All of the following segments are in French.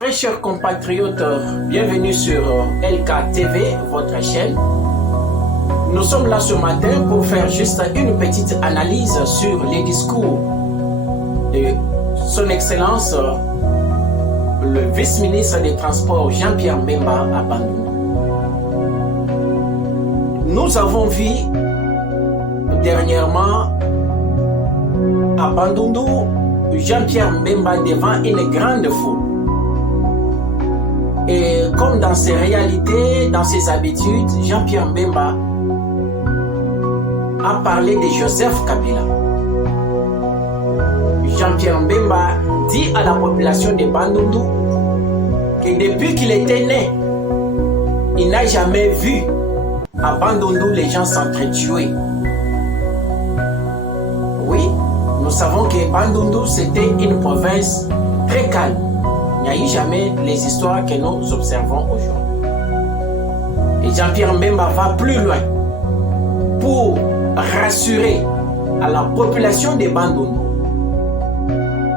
Très chers compatriotes, bienvenue sur LK TV, votre chaîne. Nous sommes là ce matin pour faire juste une petite analyse sur les discours de Son Excellence, le vice-ministre des Transports Jean-Pierre Mbemba à Bandundu. Nous avons vu dernièrement à Bandundu Jean-Pierre Mbemba devant une grande foule. Et comme dans ses réalités, dans ses habitudes, Jean-Pierre Mbemba a parlé de Joseph Kabila. Jean-Pierre Mbemba dit à la population de Bandundu que depuis qu'il était né, il n'a jamais vu à Bandundu les gens s'entretuer. Oui, nous savons que Bandundu c'était une province très calme. Il n'y a eu jamais les histoires que nous observons aujourd'hui. Et Jean-Pierre Mbemba va plus loin pour rassurer à la population de Bandundu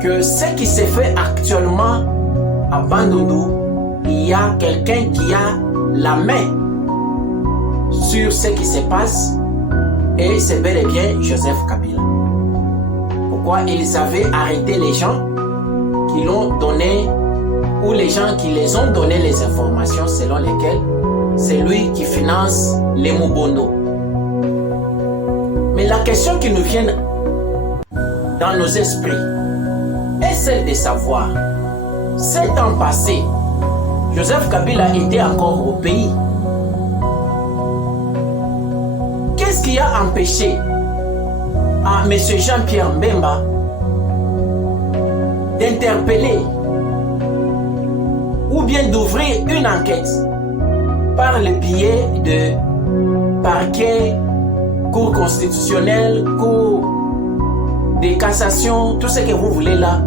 que ce qui se fait actuellement à Bandundu, il y a quelqu'un qui a la main sur ce qui se passe et c'est bel et bien Joseph Kabila. Pourquoi ils avaient arrêté les gens qui l'ont donné ou les gens qui les ont donné les informations selon lesquelles c'est lui qui finance les Mubondo. Mais la question qui nous vient dans nos esprits est celle de savoir, 7 ans passés, Joseph Kabila était encore au pays. Qu'est-ce qui a empêché à M. Jean-Pierre Mbemba d'interpeller ou bien d'ouvrir une enquête par le biais de parquet, cour constitutionnelle, cour de cassation, tout ce que vous voulez là,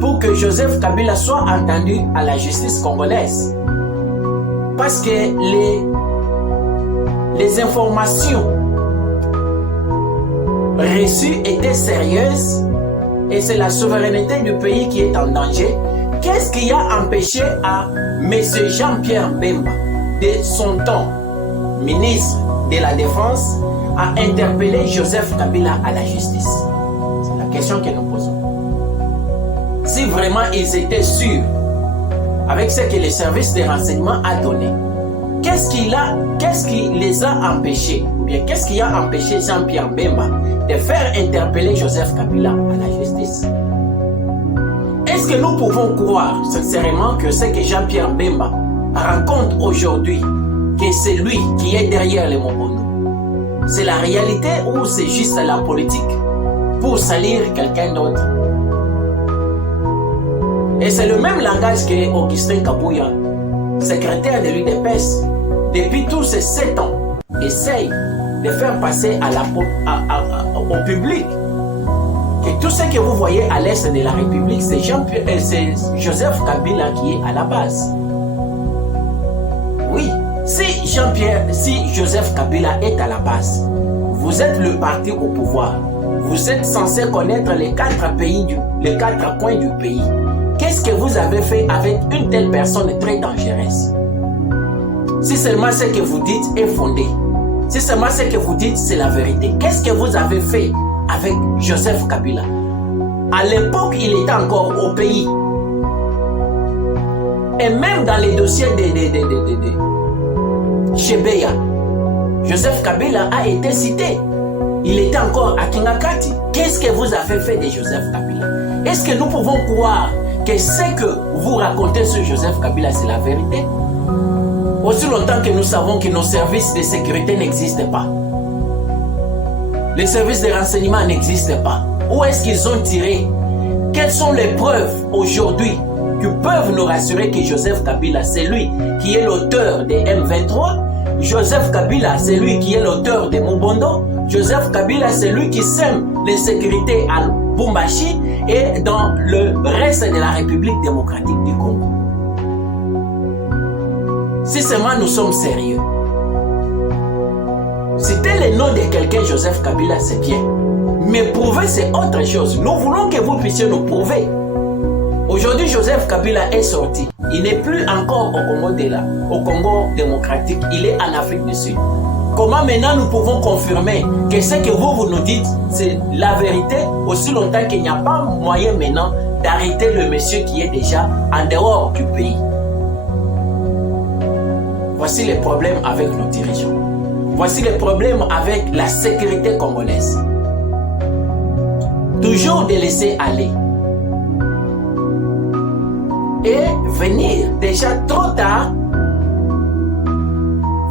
pour que Joseph Kabila soit entendu à la justice congolaise. Parce que les informations reçues étaient sérieuses et c'est la souveraineté du pays qui est en danger. Qu'est-ce qui a empêché à M. Jean-Pierre Mbemba, de son temps ministre de la Défense, à interpeller Joseph Kabila à la justice? C'est la question que nous posons. Si vraiment ils étaient sûrs avec ce que le service de renseignement a donné, qu'est-ce qui les a empêchés, ou bien qu'est-ce qui a empêché Jean-Pierre Mbemba de faire interpeller Joseph Kabila à la justice? Est-ce que nous pouvons croire sincèrement que ce que Jean-Pierre Mbemba raconte aujourd'hui, que c'est lui qui est derrière les Mubondo, c'est la réalité ou c'est juste la politique pour salir quelqu'un d'autre? Et c'est le même langage que Augustin Kabouya, secrétaire de l'UDPS, depuis tous ces 7 ans, essaye de faire passer au public que tout ce que vous voyez à l'est de la République, c'est Joseph Kabila qui est à la base. Oui, si Joseph Kabila est à la base, vous êtes le parti au pouvoir, vous êtes censé connaître les 4 coins du pays. Qu'est-ce que vous avez fait avec une telle personne très dangereuse? Si seulement ce que vous dites est fondé, si seulement ce que vous dites c'est la vérité, qu'est-ce que vous avez fait avec Joseph Kabila? À l'époque, il était encore au pays. Et même dans les dossiers de Chebeya, Joseph Kabila a été cité. Il était encore à Kingakati. Qu'est-ce que vous avez fait de Joseph Kabila? Est-ce que nous pouvons croire que ce que vous racontez sur Joseph Kabila, c'est la vérité? Aussi longtemps que nous savons que nos services de sécurité n'existent pas, les services de renseignement n'existent pas. Où est-ce qu'ils ont tiré? Quelles sont les preuves aujourd'hui qui peuvent nous rassurer que Joseph Kabila, c'est lui qui est l'auteur des M23? Joseph Kabila, c'est lui qui est l'auteur des Mubondo? Joseph Kabila, c'est lui qui sème l'insécurité à Bumbashi et dans le reste de la République démocratique du Congo? Si seulement nous sommes sérieux, citer le nom de quelqu'un, Joseph Kabila, c'est bien. Mais prouver, c'est autre chose. Nous voulons que vous puissiez nous prouver. Aujourd'hui, Joseph Kabila est sorti. Il n'est plus encore au Congo démocratique, il est en Afrique du Sud. Comment maintenant nous pouvons confirmer que ce que vous nous dites, c'est la vérité, aussi longtemps qu'il n'y a pas moyen maintenant d'arrêter le monsieur qui est déjà en dehors du pays? Voici les problèmes avec nos dirigeants. Voici les problèmes avec la sécurité congolaise. Toujours de laisser aller. Et venir déjà trop tard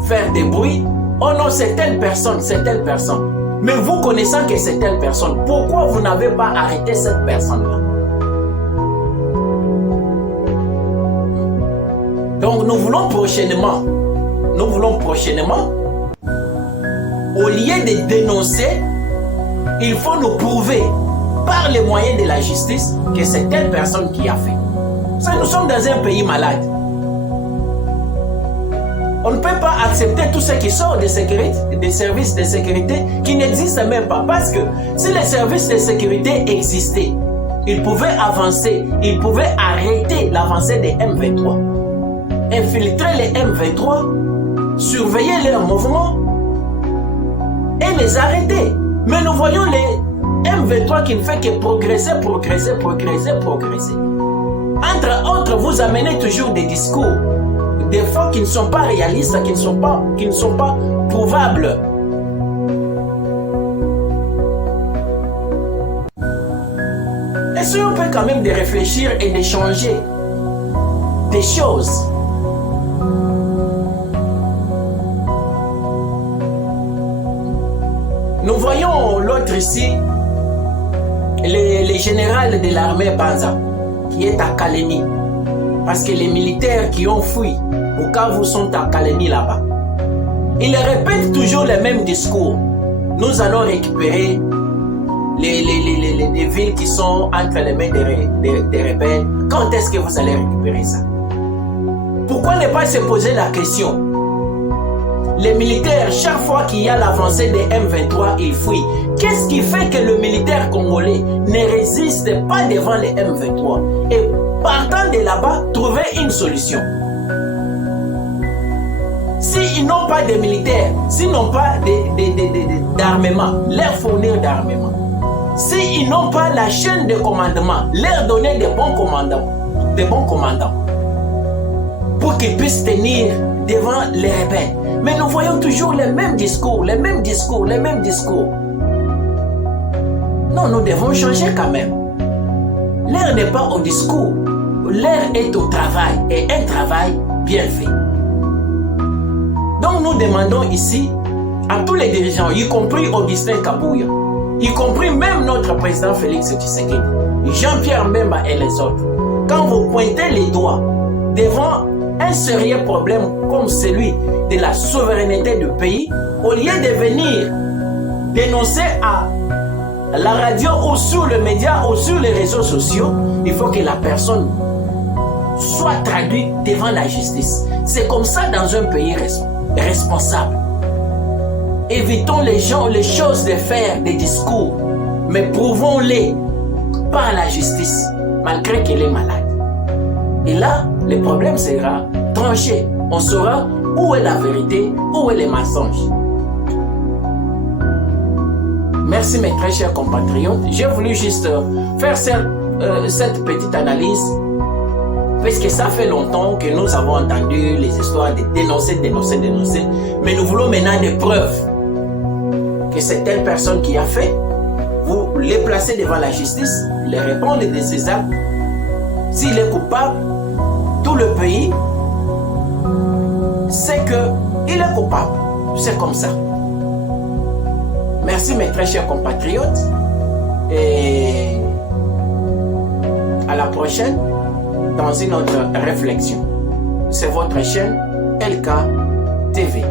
faire des bruits. Oh non, c'est telle personne, c'est telle personne. Mais vous connaissant que c'est telle personne, pourquoi vous n'avez pas arrêté cette personne-là? Donc nous voulons prochainement, au lieu de dénoncer, il faut nous prouver par les moyens de la justice que c'est telle personne qui a fait. Ça, nous sommes dans un pays malade. On ne peut pas accepter tout ce qui sort des services de sécurité qui n'existent même pas. Parce que si les services de sécurité existaient, ils pouvaient avancer, ils pouvaient arrêter l'avancée des M23. Infiltrer les M23, surveiller leurs mouvements et les arrêter. Mais nous voyons les M23 qui ne fait que progresser. Entre autres, vous amenez toujours des discours, des fois qui ne sont pas réalistes, qui ne sont pas prouvables. Essayons quand même de réfléchir et de changer des choses. Nous voyons l'autre ici, les généraux de l'armée Banza, qui est à Kalemi. Parce que les militaires qui ont fui, au cas où sont à Kalemi là-bas, ils répètent toujours les mêmes discours. Nous allons récupérer les villes qui sont entre les mains des rebelles. Quand est-ce que vous allez récupérer ça? Pourquoi ne pas se poser la question? Les militaires, chaque fois qu'il y a l'avancée des M23, ils fuient. Qu'est-ce qui fait que le militaire congolais ne résiste pas devant les M23? Et partant de là-bas, trouver une solution. S'ils n'ont pas de militaires, s'ils n'ont pas d'armement, leur fournir d'armement. S'ils n'ont pas la chaîne de commandement, leur donner de bons commandants. Pour qu'ils puissent tenir devant les rebelles. Mais nous voyons toujours les mêmes discours. Non, nous devons changer quand même. L'heure n'est pas au discours. L'heure est au travail. Et un travail bien fait. Donc nous demandons ici à tous les dirigeants, y compris Augustin Kabouya, y compris même notre président Félix Tshisekedi, Jean-Pierre Mbemba et les autres, quand vous pointez les doigts devant un sérieux problème comme celui de la souveraineté du pays, au lieu de venir dénoncer à la radio ou sur les médias ou sur les réseaux sociaux, il faut que la personne soit traduite devant la justice. C'est comme ça dans un pays responsable. Évitons les choses de faire des discours, mais prouvons-les par la justice, malgré qu'elle est malade. Et là, le problème sera tranché. On saura où est la vérité, où est le mensonge. Merci mes très chers compatriotes. J'ai voulu juste faire cette petite analyse, parce que ça fait longtemps que nous avons entendu les histoires de dénoncer. Mais nous voulons maintenant des preuves que c'est telle personne qui a fait. Vous les placez devant la justice, les répondre de ses actes. S'il est coupable, tout le pays sait qu'il est coupable. C'est comme ça. Merci mes très chers compatriotes. Et à la prochaine dans une autre réflexion. C'est votre chaîne LK TV.